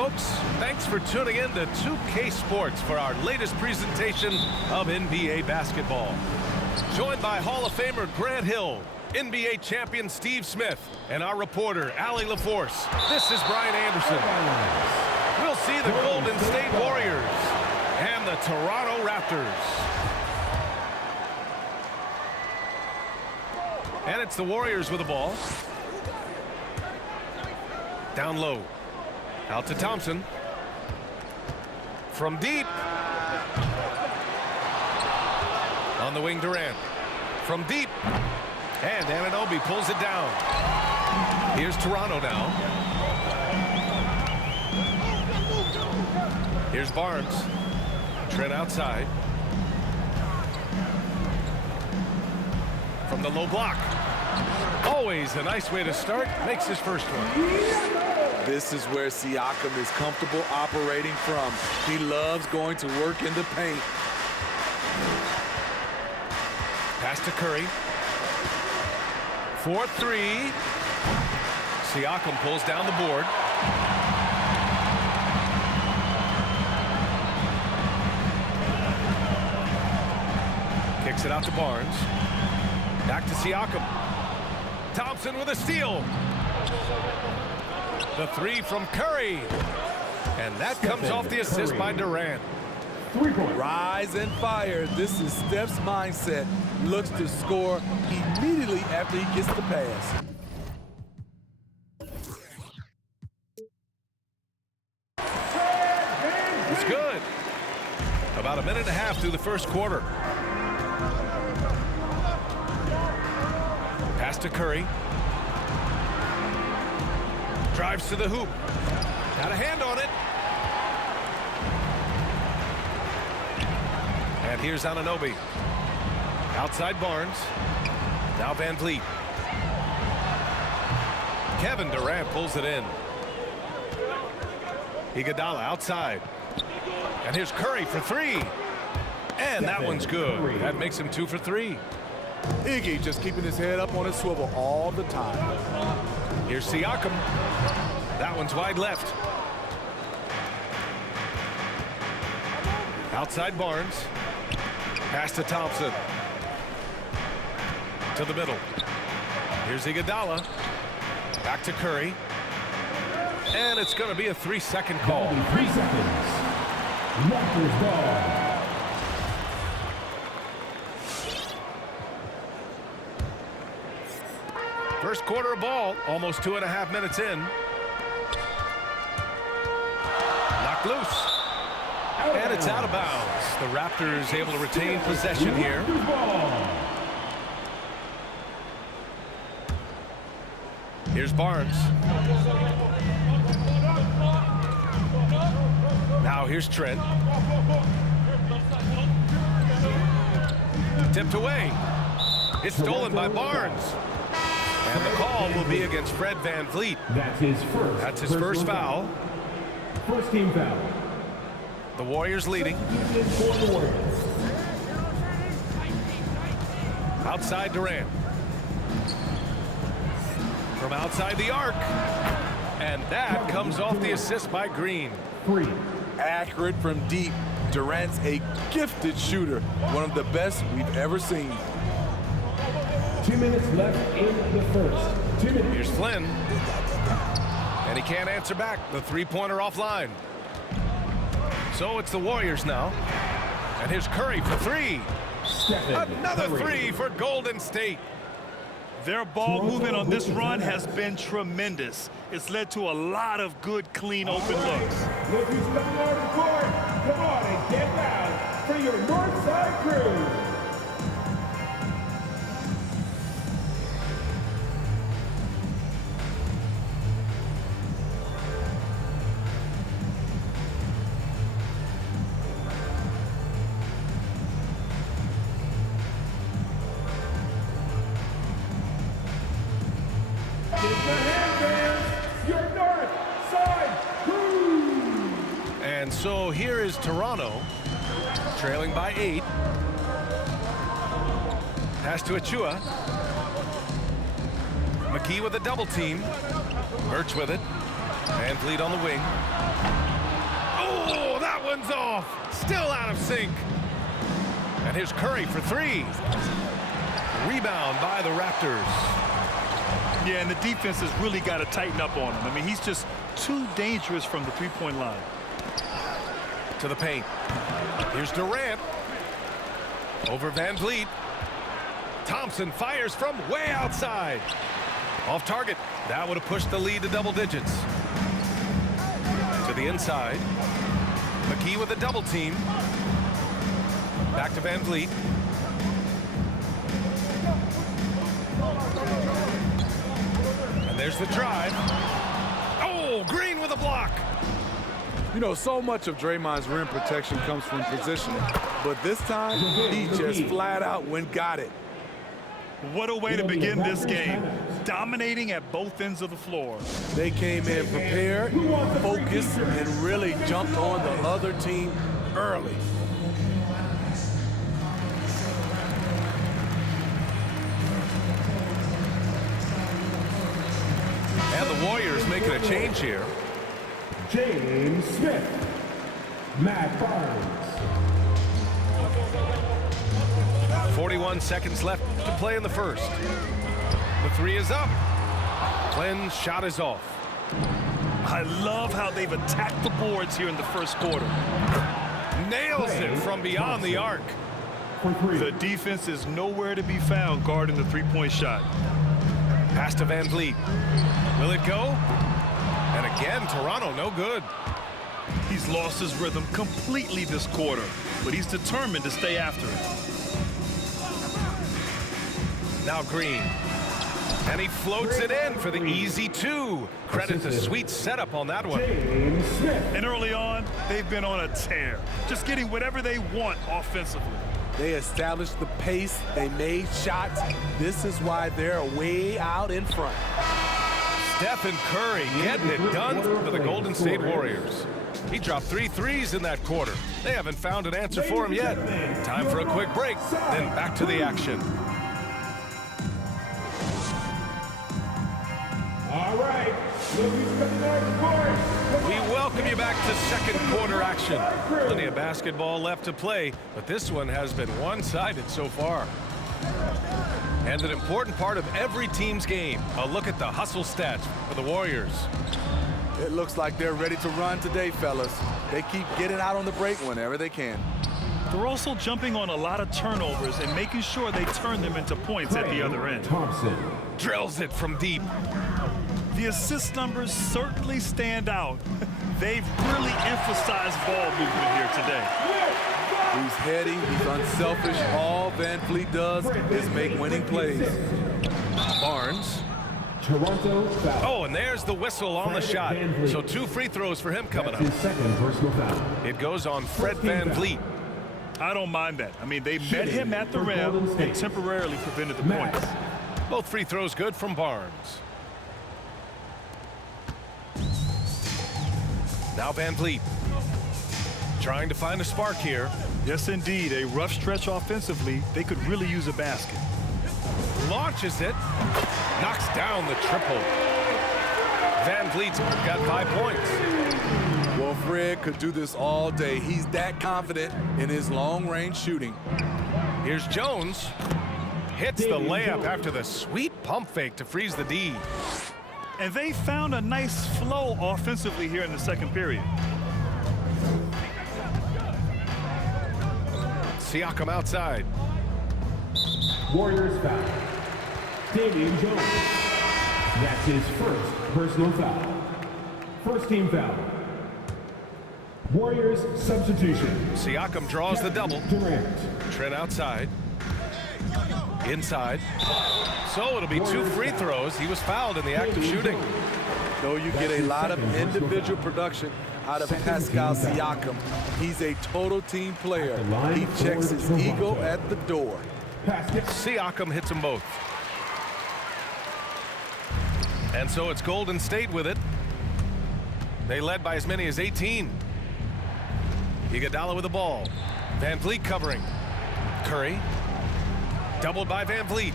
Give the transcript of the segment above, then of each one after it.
folks. Thanks for tuning in to 2K Sports for our latest presentation of NBA basketball. Joined by Hall of Famer Grant Hill, NBA champion Steve Smith, and our reporter, Allie LaForce. This is Brian Anderson. We'll see the Golden State Warriors and the Toronto Raptors. And it's the Warriors with the ball. Down low. Out to Thompson. From deep. On the wing, Durant. From deep. And Anunoby pulls it down. Here's Toronto now. Here's Barnes. Trent outside. From the low block. Always a nice way to start. Makes his first one. This is where Siakam is comfortable operating from. He loves going to work in the paint. Pass to Curry. 4-3. Siakam pulls down the board. Kicks it out to Barnes. Back to Siakam. Thompson with a steal. The three from Curry. And that comes off the assist by Durant. Rise and fire. This is Steph's mindset. Looks to score immediately after he gets the pass. It's good. About a minute and a half through the first quarter. Pass to Curry. Drives to the hoop. Got a hand on it. And here's Anunoby. Outside Barnes. Now Van Vliet. Kevin Durant pulls it in. Iguodala outside. And here's Curry for three. And that one's good. That makes him 2 for 3. Iggy just keeping his head up on his swivel all the time. Here's Siakam. That one's wide left. Outside Barnes. Pass to Thompson. To the middle. Here's Iguodala. Back to Curry. And it's going to be a 3-second call. 3 seconds. Raptors ball. First quarter of ball, almost 2.5 minutes in. Knocked loose. And it's out of bounds. The Raptors able to retain possession here. Here's Barnes. Now here's Trent. Tipped away. It's stolen by Barnes. And the call will be against Fred Van Vliet. That's his first foul. First team foul. The Warriors leading. Outside Durant. From outside the arc. And that comes off the assist by Green. 3. Accurate from deep. Durant's a gifted shooter. One of the best we've ever seen. 2 minutes left in the first. 2 minutes. Here's Flynn. And he can't answer back. The three-pointer offline. So it's the Warriors now. And here's Curry for three. Another three for Golden State. Their ball movement on this run has been tremendous. It's led to a lot of good, clean, open looks. Look who's coming out of court. Come on and get loud for your Northside crew. And so here is Toronto, trailing by 8. Pass to Achua. McKee with a double team. Birch with it. Van Vliet on the wing. Oh, that one's off. Still out of sync. And here's Curry for three. Rebound by the Raptors. Yeah, and the defense has really got to tighten up on him. I mean, he's just too dangerous from the three-point line. To the paint. Here's Durant. Over Van Vliet. Thompson fires from way outside. Off target. That would have pushed the lead to double digits. To the inside. McKee with a double team. Back to Van Vliet. And there's the drive. Oh, Green with a block. You know, so much of Draymond's rim protection comes from positioning, but this time he just flat out went got it. What a way to begin this game. Dominating at both ends of the floor. They came in prepared, focused, and really jumped on the other team early. And the Warriors making a change here. James Smith. Matt Barnes. 41 seconds left to play in the first. The three is up. Flynn's shot is off. I love how they've attacked the boards here in the first quarter. Nails it from beyond the arc. The defense is nowhere to be found guarding the three-point shot. Pass to Van Vliet. Will it go? And again, Toronto no good. He's lost his rhythm completely this quarter, but he's determined to stay after it. Now Green. And he floats it in for the easy two. Credit to sweet setup on that one. James Smith. And early on, they've been on a tear, just getting whatever they want offensively. They established the pace, they made shots. This is why they're way out in front. Stephen Curry getting it done for the Golden State Warriors. He dropped 3 threes in that quarter. They haven't found an answer for him yet. Time for a quick break, then back to the action. All right. We welcome you back to second quarter action. Plenty of basketball left to play, but this one has been one-sided so far. And an important part of every team's game, a look at the hustle stats for the Warriors. It looks like they're ready to run today, fellas. They keep getting out on the break whenever they can. They're also jumping on a lot of turnovers and making sure they turn them into points at the other end. Thompson. Drills it from deep. The assist numbers certainly stand out. They've really emphasized ball movement here today. He's heady, he's unselfish. All Van Vliet does is make winning plays. Barnes. Toronto foul. Oh, and there's the whistle on the shot. So 2 free throws for him coming up. His second personal foul. It goes on Fred Van Vliet. I don't mind that. I mean, they met him at the rim and temporarily prevented the points. Both free throws good from Barnes. Now Van Vliet. Trying to find a spark here. Yes, indeed. A rough stretch offensively. They could really use a basket. Launches it. Knocks down the triple. Van Vliet's got 5 points. Well, Fred could do this all day. He's that confident in his long-range shooting. Here's Jones. Hits the layup after the sweet pump fake to freeze the D. And they found a nice flow offensively here in the second period. Siakam outside. Warriors foul. Damian Jones. That's his first personal foul. First team foul. Warriors substitution. Siakam draws the double. Durant. Trent outside. Inside. So it'll be 2 free throws. He was fouled in the act of shooting. No, you get a lot of individual production out of Pascal Siakam. He's a total team player. He checks his ego at the door. Siakam hits them both. And so it's Golden State with it. They led by as many as 18. Iguodala with the ball. Van Vliet covering. Curry. Doubled by Van Vliet.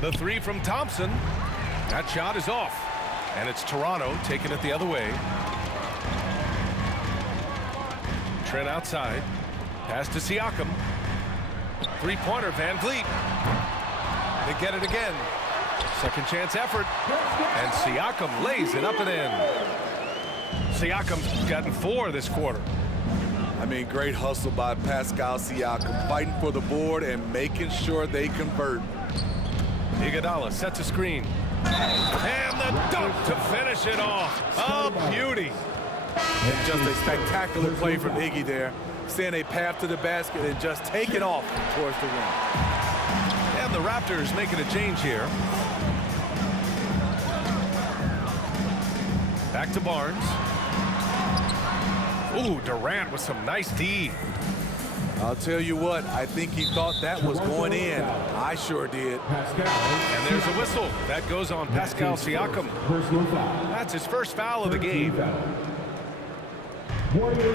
The 3 from Thompson. That shot is off. And it's Toronto taking it the other way. Trent outside. Pass to Siakam. Three-pointer, Van Vliet. They get it again. Second chance effort. And Siakam lays it up and in. Siakam's gotten 4 this quarter. I mean, great hustle by Pascal Siakam, fighting for the board and making sure they convert. Iguodala sets a screen. And the dunk to finish it off. A beauty. And just a spectacular play from Iggy there. Seeing a path to the basket and just taking off towards the rim. And the Raptors making a change here. Back to Barnes. Ooh, Durant with some nice D. I'll tell you what, I think he thought that was going in. I sure did. And there's a whistle. That goes on Pascal Siakam. That's his first foul of the game.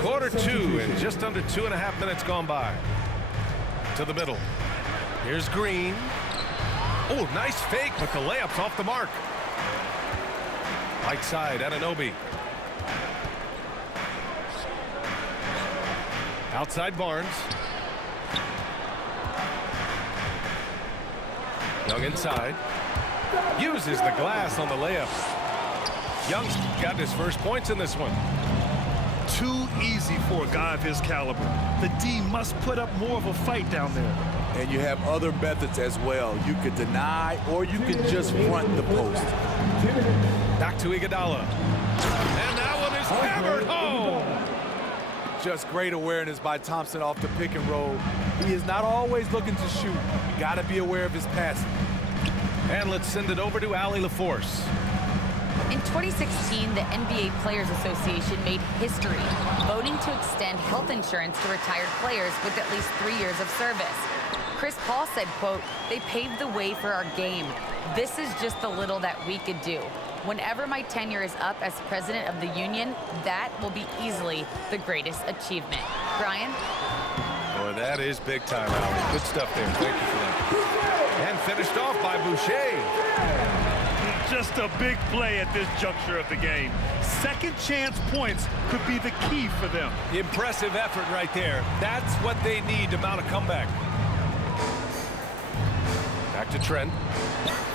Quarter 2 and just under 2.5 minutes gone by. To the middle. Here's Green. Oh, nice fake, but the layup's off the mark. Right side, Anunoby. Outside Barnes. Young inside. Uses the glass on the layup. Young's got his first points in this one. Too easy for a guy of his caliber. The D must put up more of a fight down there. And you have other methods as well. You could deny or you could just front the post. Back to Iguodala. And that one is hammered home. Just great awareness by Thompson off the pick and roll. He is not always looking to shoot. You got to be aware of his passing. And let's send it over to Allie LaForce. In 2016, the NBA Players Association made history, voting to extend health insurance to retired players with at least 3 years of service. Chris Paul said, quote, "They paved the way for our game. This is just the little that we could do. Whenever my tenure is up as president of the union, that will be easily the greatest achievement." Brian? Boy, that is big time, Allie. Good stuff there. Thank you for that. And finished off by Boucher. Just a big play at this juncture of the game. Second chance points could be the key for them. Impressive effort right there. That's what they need to mount a comeback. Back to Trent.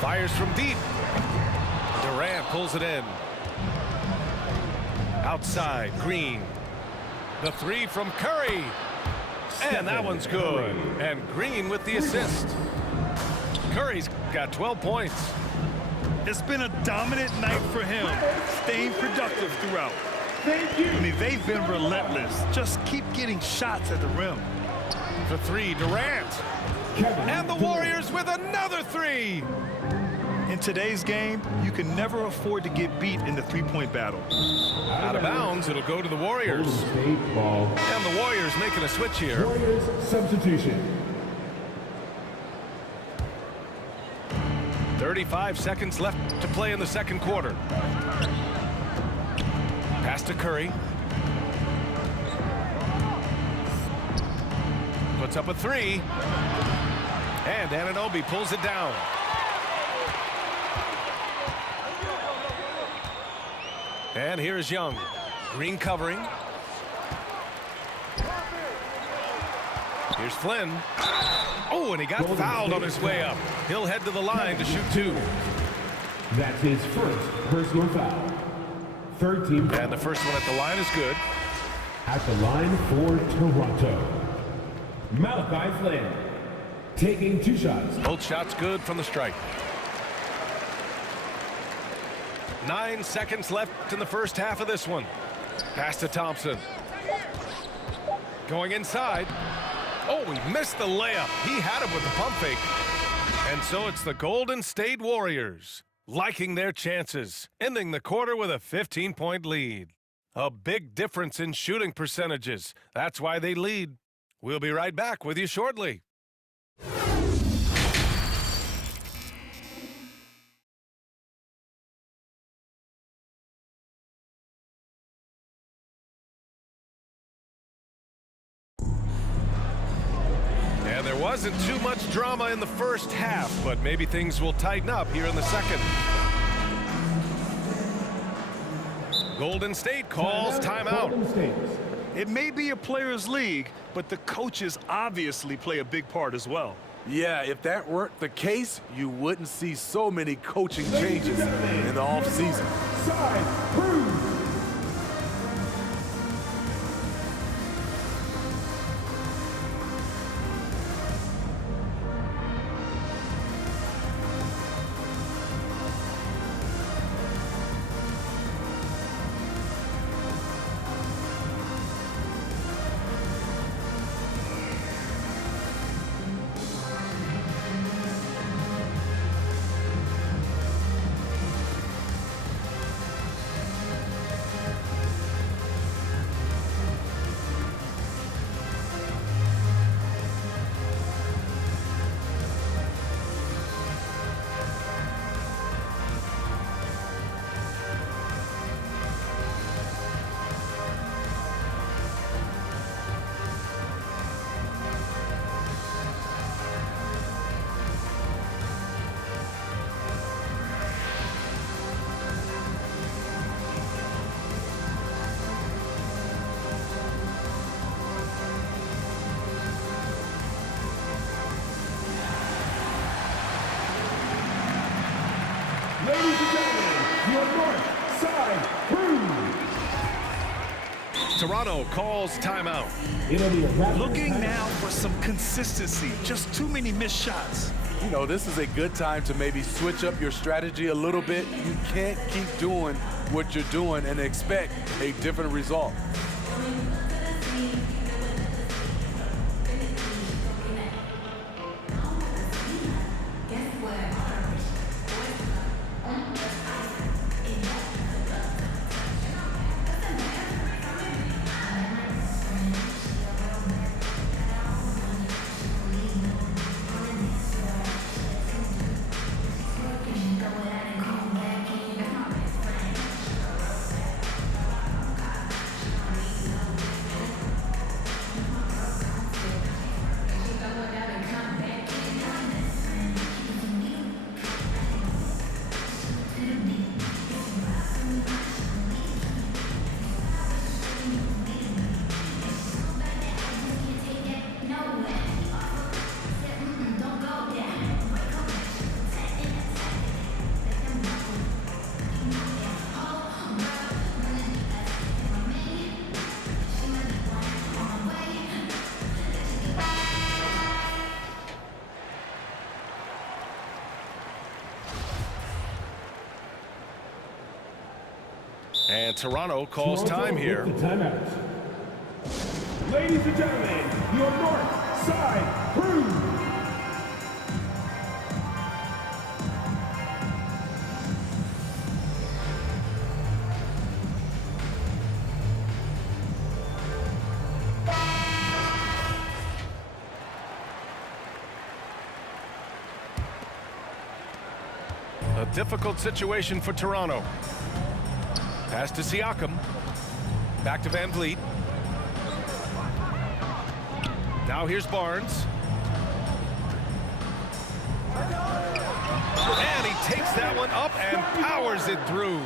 Fires from deep. Durant pulls it in. Outside, Green. The three from Curry. And that one's good. And Green with the assist. Curry's got 12 points. It's been a dominant night for him, staying productive throughout. I mean, they've been relentless. Just keep getting shots at the rim. For three, Durant. And the Warriors with another three. In today's game, you can never afford to get beat in the three-point battle. Out of bounds, it'll go to the Warriors. And the Warriors making a switch here. Warriors substitution. 35 seconds left to play in the second quarter. Pass to Curry. Puts up a three. And Anunoby pulls it down. And here's Young. Green covering. Here's Flynn. Oh, and he got fouled on his way up. He'll head to the line to shoot two. That's his first personal foul. Third team foul. And the first one at the line is good. At the line for Toronto, Malachi Flynn, taking 2 shots. Both shots good from the strike. 9 seconds left in the first half of this one. Pass to Thompson. Going inside. Oh, he missed the layup. He had him with the pump fake. And so it's the Golden State Warriors liking their chances, ending the quarter with a 15-point lead. A big difference in shooting percentages. That's why they lead. We'll be right back with you shortly. And there wasn't too much drama in the first half, but maybe things will tighten up here in the second. Golden State calls timeout. Golden State. It may be a players' league, but the coaches obviously play a big part as well. Yeah, if that weren't the case, you wouldn't see so many coaching changes in the offseason. Side, Cruz. Ladies and gentlemen, your north side Cruz. Toronto calls timeout. It'll be a rapid Looking timeout. now for some consistency. Just too many missed shots. You know, this is a good time to maybe switch up your strategy a little bit. You can't keep doing what you're doing and expect a different result. And Toronto calls Toronto time with here. the timeout. Ladies and gentlemen, your north side Cruz. A difficult situation for Toronto. Pass to Siakam. Back to Van Vliet. Now here's Barnes. And he takes that one up and powers it through.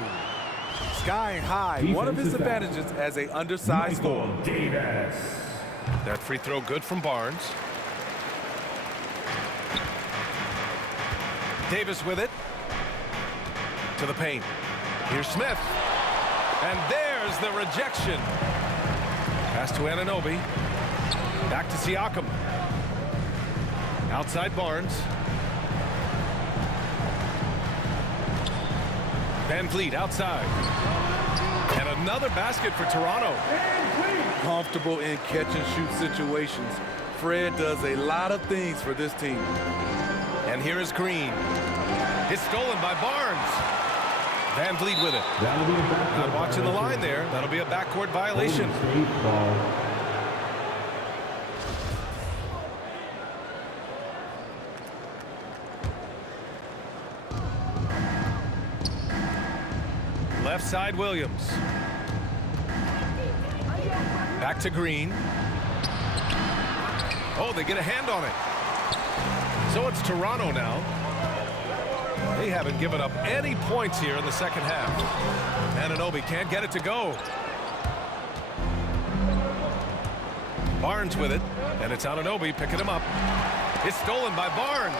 Sky high, one of his advantages as an undersized Michael forward. Davis. That free throw good from Barnes. Davis with it. To the paint. Here's Smith. And there's the rejection. Pass to Anunoby. Back to Siakam. Outside Barnes. Van Vliet outside. And another basket for Toronto. Comfortable in catch-and-shoot situations. Fred does a lot of things for this team. And here is Green. It's stolen by Barnes. Van Vliet with it. That'll be a backcourt Not watching the violation. line there. That'll be a backcourt violation. Golden State ball. Left side Williams. Back to Green. Oh, they get a hand on it. So it's Toronto now. They haven't given up any points here in the second half. Anunoby can't get it to go. Barnes with it, and it's Anunoby picking him up. It's stolen by Barnes.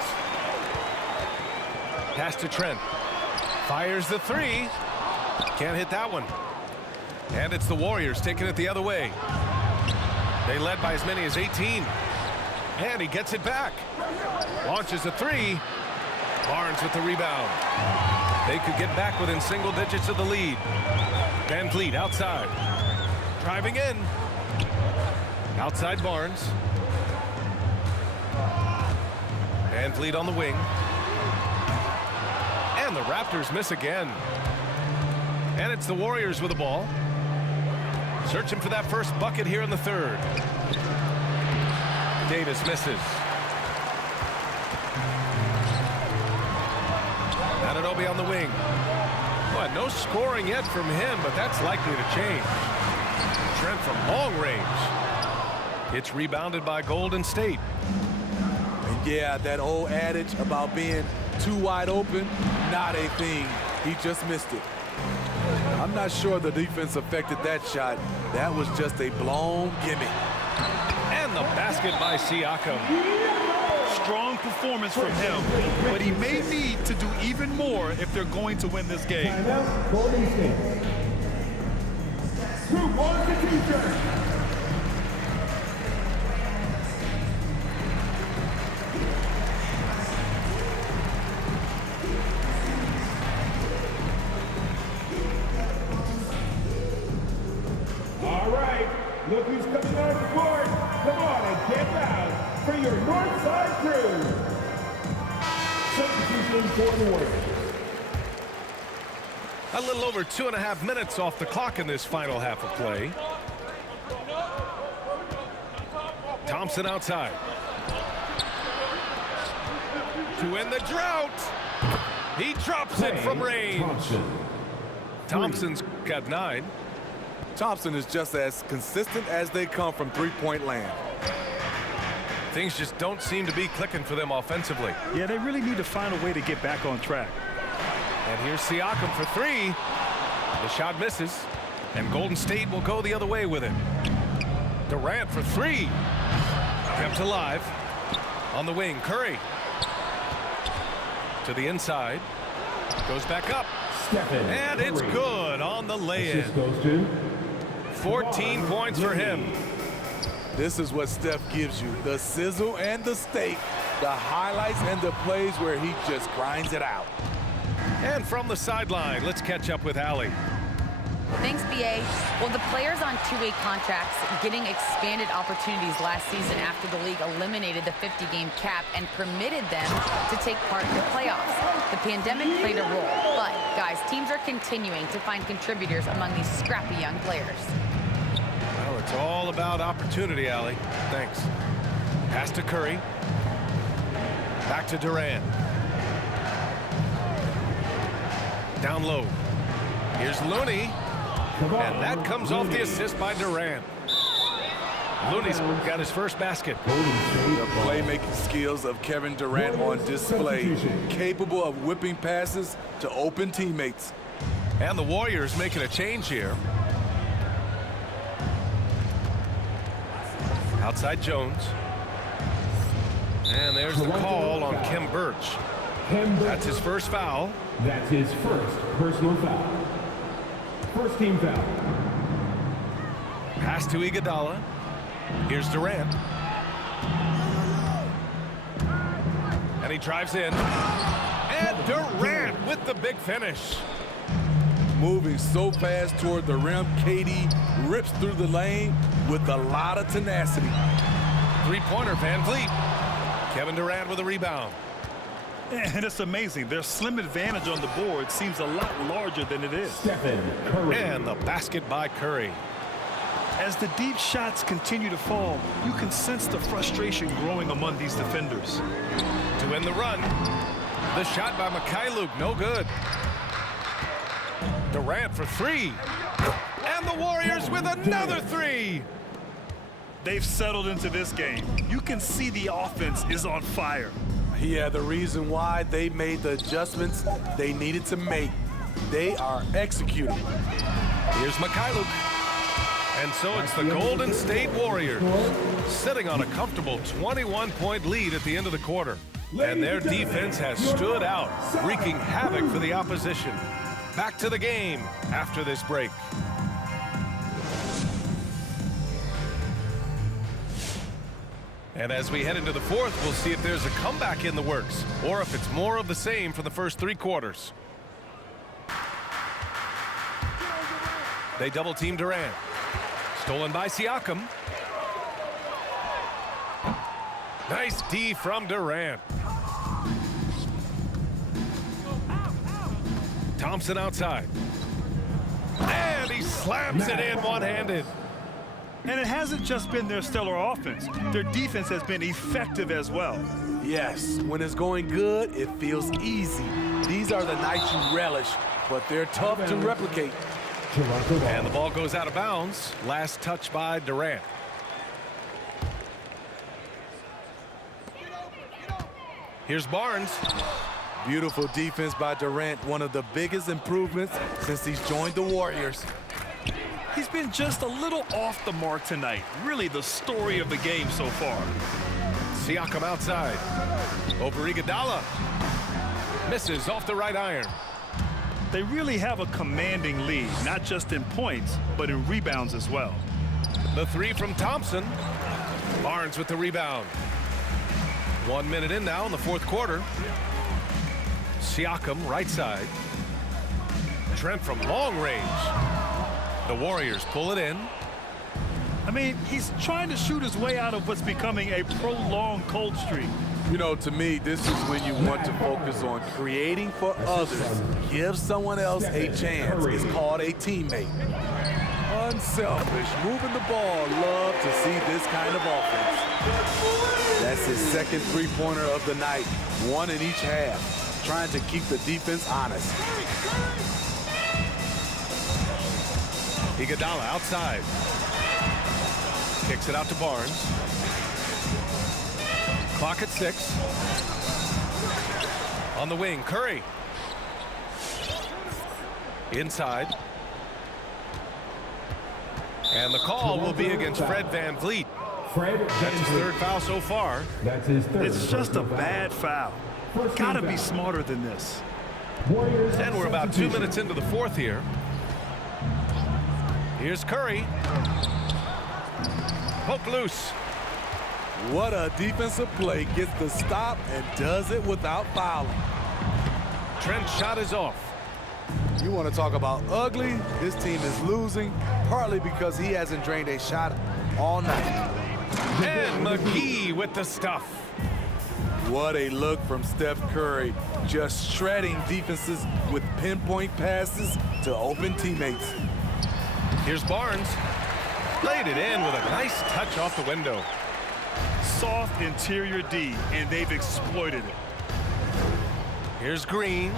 Pass to Trent. Fires the three. Can't hit that one. And it's the Warriors taking it the other way. They led by as many as 18. And he gets it back. Launches a three. Barnes with the rebound. They could get back within single digits of the lead. Van Vliet outside. Driving in. Outside Barnes. Van Vliet on the wing. And the Raptors miss again. And it's the Warriors with the ball. Searching for that first bucket here in the third. Davis misses. Anunoby on the wing. Well, no scoring yet from him, but that's likely to change. Trent from long range. It's rebounded by Golden State. And yeah, that old adage about being too wide open, not a thing. He just missed it. I'm not sure the defense affected that shot. That was just a blown gimme. And the basket by Siakam. Strong performance from him, but he may need to do even more if they're going to win this game. Timeout, Golden State. Who wants the t-shirt? All right, look who's coming on the court. Come on and get down for your Northside crew. Substitution for the Warriors. A little over 2.5 minutes off the clock in this final half of play. Thompson outside. To end the drought. He drops it from range. Thompson's got 9. Thompson is just as consistent as they come from three-point land. Things just don't seem to be clicking for them offensively. Yeah, they really need to find a way to get back on track. And here's Siakam for 3. The shot misses, and Golden State will go the other way with it. Durant for 3. Kept alive. On the wing, Curry. To the inside. Goes back up. And it's good on the lay-in. 14 points for him. This is what Steph gives you, the sizzle and the steak, the highlights and the plays where he just grinds it out. And from the sideline, let's catch up with Allie. Thanks, BA. Well, the players on two-way contracts getting expanded opportunities last season after the league eliminated the 50-game cap and permitted them to take part in the playoffs. The pandemic played a role, but, guys, teams are continuing to find contributors among these scrappy young players. Well, it's all about opportunity, Allie. Thanks. Pass to Curry. Back to Durant. Down low. Here's Looney. And that comes off the assist by Durant. Looney's got his first basket. The playmaking skills of Kevin Durant on display. Capable of whipping passes to open teammates. And the Warriors making a change here. Outside Jones. And there's the call on Khem Birch. That's his first foul. That's his first personal foul. First team foul. Pass to Iguodala. Here's Durant. And he drives in. And Durant with the big finish. Moving so fast toward the rim, KD rips through the lane with a lot of tenacity. Three-pointer, Van Vliet. Kevin Durant with a rebound. And it's amazing. Their slim advantage on the board seems a lot larger than it is. Stephen Curry. And the basket by Curry. As the deep shots continue to fall, you can sense the frustration growing among these defenders. To end the run, the shot by Mikhailuk, no good. Durant for 3. And the Warriors with another 3. They've settled into this game. You can see the offense is on fire. Yeah, the reason why they made the adjustments they needed to make. They are executing. Here's Mikhailuk. And so it's the Golden State Warriors sitting on a comfortable 21-point lead at the end of the quarter. And their defense has stood out, wreaking havoc for the opposition. Back to the game after this break. And as we head into the fourth, we'll see if there's a comeback in the works or if it's more of the same for the first 3 quarters. They double-team Durant. Stolen by Siakam. Nice D from Durant. Thompson outside. And he slams it in one-handed. And it hasn't just been their stellar offense. Their defense has been effective as well. Yes, when it's going good, it feels easy. These are the nights you relish, but they're tough to replicate. And the ball goes out of bounds. Last touch by Durant. Here's Barnes. Beautiful defense by Durant, one of the biggest improvements since he's joined the Warriors. He's been just a little off the mark tonight. Really the story of the game so far. Siakam outside. Over Iguodala. Misses off the right iron. They really have a commanding lead, not just in points, but in rebounds as well. The 3 from Thompson. Barnes with the rebound. 1 minute in now in the fourth quarter. Siakam right side. Trent from long range. The Warriors pull it in. I mean, he's trying to shoot his way out of what's becoming a prolonged cold streak. You know, to me, this is when you want to focus on creating for others. Give someone else a chance. It's called a teammate. Unselfish, moving the ball. Love to see this kind of offense. That's his second three-pointer of the night. 1 in each half. Trying to keep the defense honest. Iguodala outside. Kicks it out to Barnes. Clock at 6. On the wing, Curry. Inside. And the call will be against Fred VanVleet. That's his 3rd foul so far. That's his 3rd. It's just a bad foul. Gotta be smarter than this. And we're about 2 minutes into the fourth here. Here's Curry. Poke loose. What a defensive play. Gets the stop and does it without fouling. Trent's shot is off. You want to talk about ugly? This team is losing, partly because he hasn't drained a shot all night. And McGee with the stuff. What a look from Steph Curry. Just shredding defenses with pinpoint passes to open teammates. Here's Barnes. Laid it in with a nice touch off the window. Soft interior D, and they've exploited it. Here's Green.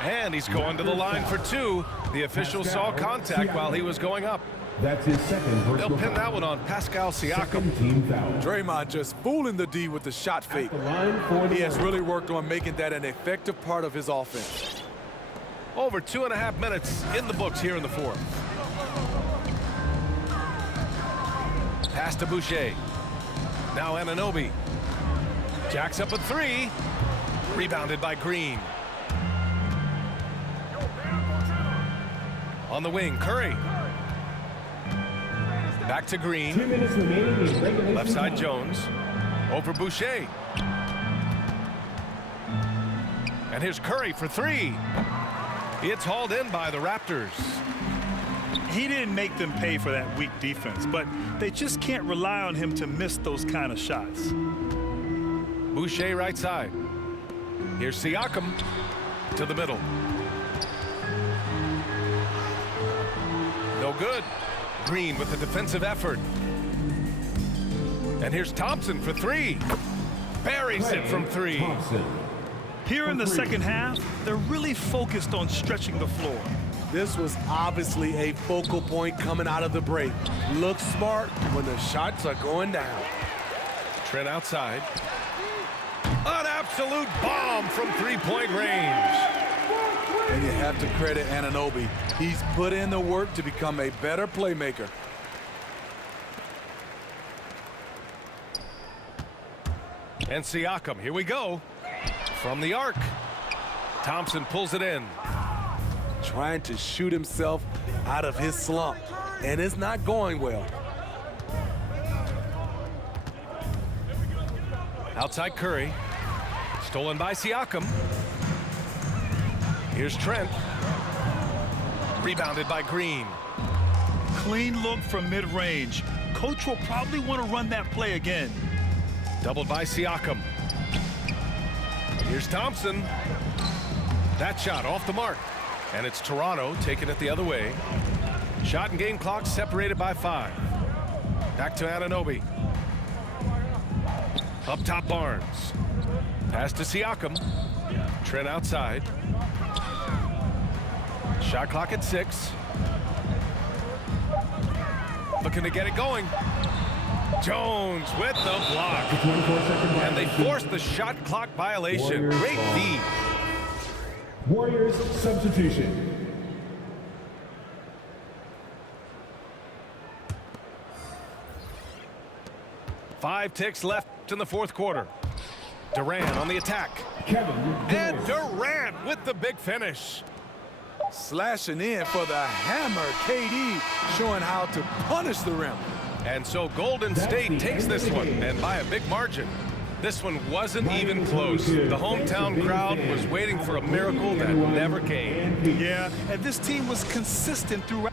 And he's going to the line for 2. The official saw contact while he was going up. That's his 2nd personal They'll pin foul. that one on Pascal Siakam. Team foul. Draymond just fooling the D with the shot fake. He has really worked on making that an effective part of his offense. Over 2.5 minutes in the books here in the fourth. Pass to Boucher. Now Anunoby. Jacks up a 3. Rebounded by Green. On the wing, Curry. Back to Green. 2 minutes remaining in regulation. Left side Jones. Over Boucher. And here's Curry for 3. It's hauled in by the Raptors. He didn't make them pay for that weak defense, but they just can't rely on him to miss those kind of shots. Boucher right side. Here's Siakam to the middle. No good. Green with the defensive effort. And here's Thompson for 3. Buries it from 3. Thompson. Here in the second half, they're really focused on stretching the floor. This was obviously a focal point coming out of the break. Look smart when the shots are going down. Trent outside. absolute bomb from three-point range. And you have to credit Anunoby. He's put in the work to become a better playmaker. And Siakam, here we go. From the arc. Thompson pulls it in. Trying to shoot himself out of his slump, and it's not going well. Outside Curry. Stolen by Siakam. Here's Trent. Rebounded by Green. Clean look from mid-range. Coach will probably want to run that play again. Doubled by Siakam. Here's Thompson. That shot off the mark. And it's Toronto taking it the other way. Shot and game clock separated by 5. Back to Anunoby. Up top Barnes. Pass to Siakam. Trent outside. Shot clock at 6. Looking to get it going. Jones with the block. And they forced the shot clock violation. Great D. Warriors substitution. Five ticks left in the fourth quarter. Durant on the attack. Kevin And Durant. Durant with the big finish. Slashing in for the hammer. KD showing how to punish the rim. And so Golden State takes this one, and by a big margin. This one wasn't even close. The hometown crowd was waiting for a miracle that never came. Yeah, and this team was consistent throughout.